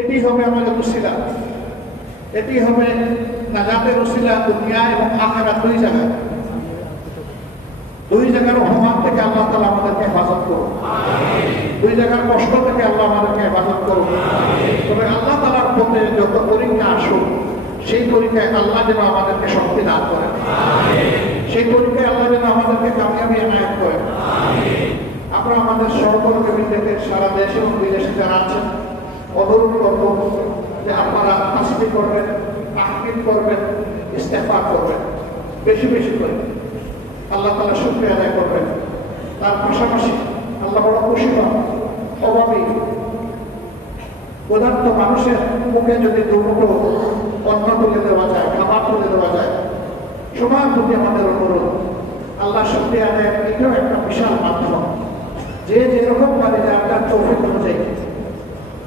এটি হবে আমাদের উসিলা, এটি হবে নাজাতের উসিলা দুনিয়া এবং আখিরাত দুই জায়গার অপমান থেকে আল্লাহ তাআলা আমাদেরকে হেফাজত করুন, দুই জায়গার কষ্ট থেকে আল্লাহ আমাদেরকে হেফাজত করুন। তবে আল্লাহ তাআলার পথে যত পরীক্ষা আসুক সেই পরীক্ষায় আল্লাহ যেন আমাদেরকে শক্তি দান করেন, সেই পরীক্ষায় আল্লাহ যেন আমাদেরকে কামিয়াবি এনায়েত করেন। আমরা আমাদের সহকর্মীদেরকে সারা দেশে এবং বিদেশে যারা আছেন অনুরোধ করব যে আপনারা তাসবিহ করবেন, তাহমিদ করবেন, ইস্তেগফার করবেন, বেশি বেশি করে আল্লাহ তাআলা শুকরিয়া আদায় করবেন। তার পাশাপাশি আল্লাহ বড় খুশি হন, অভাবী ক্ষুধার্ত মানুষের মুখে যদি দুমুঠো অন্ন তুলে দেওয়া যায়, খাবার তুলে দেওয়া যায়, সবার প্রতি আমাদের অনুরোধ আল্লাহ শুকরিয়া আদায় এটাও একটা বিশাল মাধ্যম। যে যেরকম পারে যে আপনার তৌফিক অনুযায়ী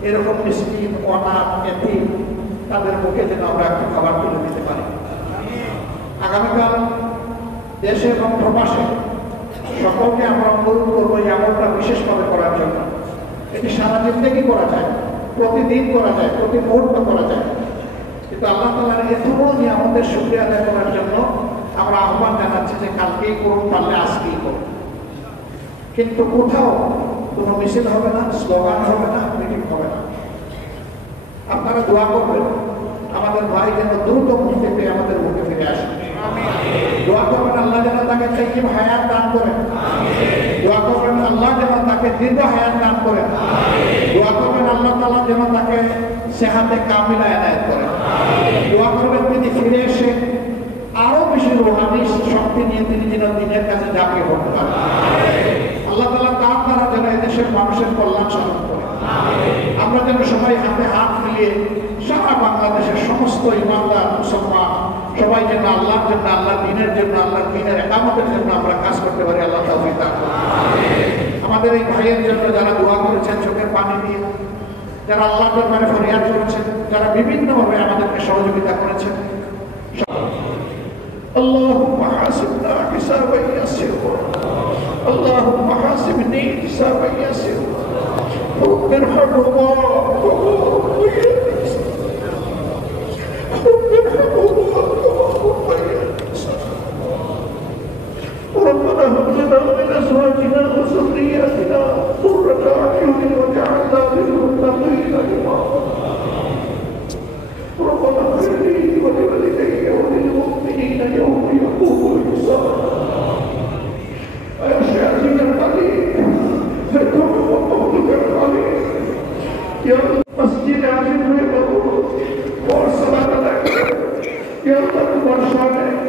এরকম মিসকিন, অনাথ, এতিম তাদের মুখে যেন আমরা একটু খাবার তুলে দিতে পারি। আগামীকাল দেশে এবং প্রবাসে সকলকে আমরা অনুরোধ করবো এই আমলটা বিশেষভাবে করার জন্য। এটি সারা জিন্দেগি করা যায়, প্রতিদিন করা যায়, প্রতি মুহূর্ত করা যায়, কিন্তু আল্লাহ তাআলার এত বড় নিয়ামতের শুকরিয়া আদায় করার জন্য আমরা আহ্বান জানাচ্ছি যে কালকেই করুন, পারলে আজকেই করুন। কিন্তু কোথাও কোনো মিছিল হবে না, স্লোগান হবে না, মিটিং হবে না। আপনারা দোয়া করবেন আমাদের ভাই যেন দ্রুত মুখ থেকে আমাদের মুখে ফিরে আসে। দোয়া করবেন আল্লাহ যেন তাকে তাইয়্যিব হায়াত দান করেন, দোয়া করবেন আল্লাহ যেন তাকে দীর্ঘ হায়াত দান করেন, দোয়া করবেন আল্লাহ তাআলা যেন তাকে সেহাতে কামিলা এনায়েত করেন, দোয়া করবেন তিনি ফিরে এসে আরো বেশি রুহানি শক্তি নিয়ে তিনি যেন দিনের কাছে ঝাঁপিয়ে পড়তে পারেন। আল্লাহ তাআলা তার দ্বারা যেন এদেশের মানুষের কল্যাণ সাধন করেন। আমরা যেন সবাই হাতে হাত মিলিয়ে সারা বাংলাদেশের সমস্ত ইমানদার মুসলমান সবাই যেন আল্লাহর জন্য, আল্লাহর দ্বীনের জন্য, আল্লাহর দ্বীনের ইকামতের জন্য আমরা কাজ করতে পারি। আল্লাহ তাওফীক দান করুন। আমাদের এই ভাইয়ের জন্য যারা দোয়া করেছেন চোখের পানি দিয়ে, যারা আল্লাহর দরবারে ফরিয়াদ করেছেন, যারা বিভিন্নভাবে আমাদেরকে সহযোগিতা করেছেন, আল্লাহুম্মা হাসিবনা হিসাবান ইয়াসিরা, আল্লাহুম্মা হাসিবনি হিসাবান ইয়াসিরা, ওয়ারহামহুমা ربنا هب لنا من ازواجنا وذرياتنا قرة اعين واجعلنا للمتقين اماما ربنا اغفر لي ولوالدي وللمؤمنين يوم يقوم الحساب يا شافي القليل فتوب وقولك القليل يا مسجد عظيم ويا صلاة يا الله